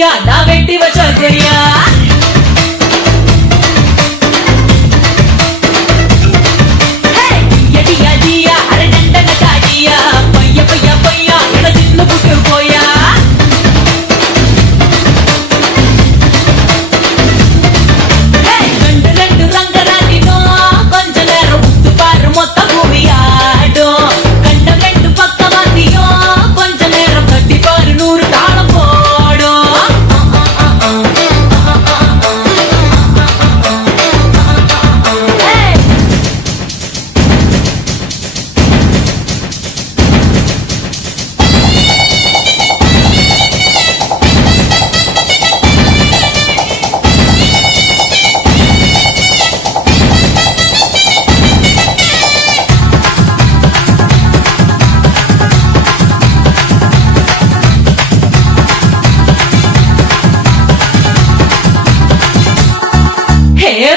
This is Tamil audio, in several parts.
கொய்யா நான் வெட்டி வச்ச கொய்யா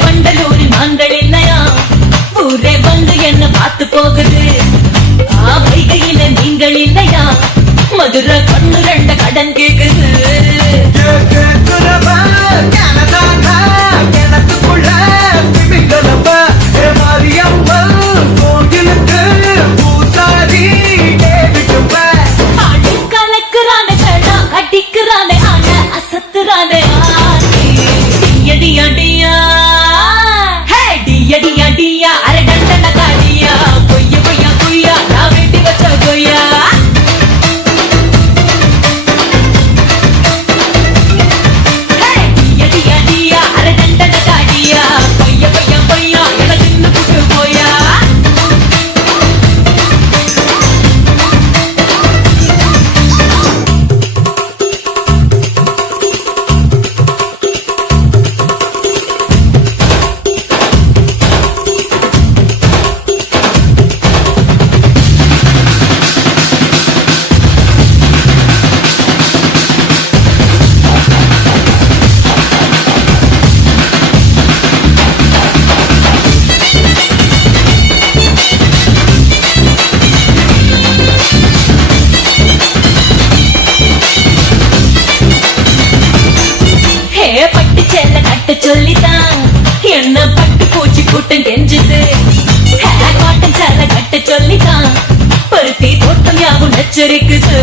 வண்டலூரில் மான்கள் இல்லையா ஊரே வந்து என்ன பார்த்து போகுது வைகையில நீங்கள் இல்லையா மதுரை கண்ணு ரெண்ட கடன் கேக்குது கலக்குறானே கடா அடிக்கிறானே ஆன அசத்துறானே அடியா டியா டியா அரே டண்டன காடியா கொய்யா கொய்யா கொய்யா நான் வெட்டி வச்ச கொய்யா டியா டியா அரே டண்டன காடியா கொய்யா கொய்யா கொய்யா எனக்கு இன்னும் புட்டு போயா பட்டு செல்ல கட்ட சொல்லித்தான் என்ன பட்டு பூச்சி கூட்டம் கெஞ்சுது காட்டன் செல்ல கட்ட சொல்லித்தான் பருத்தி தோட்டம் யாவும் நச்சரிக்குது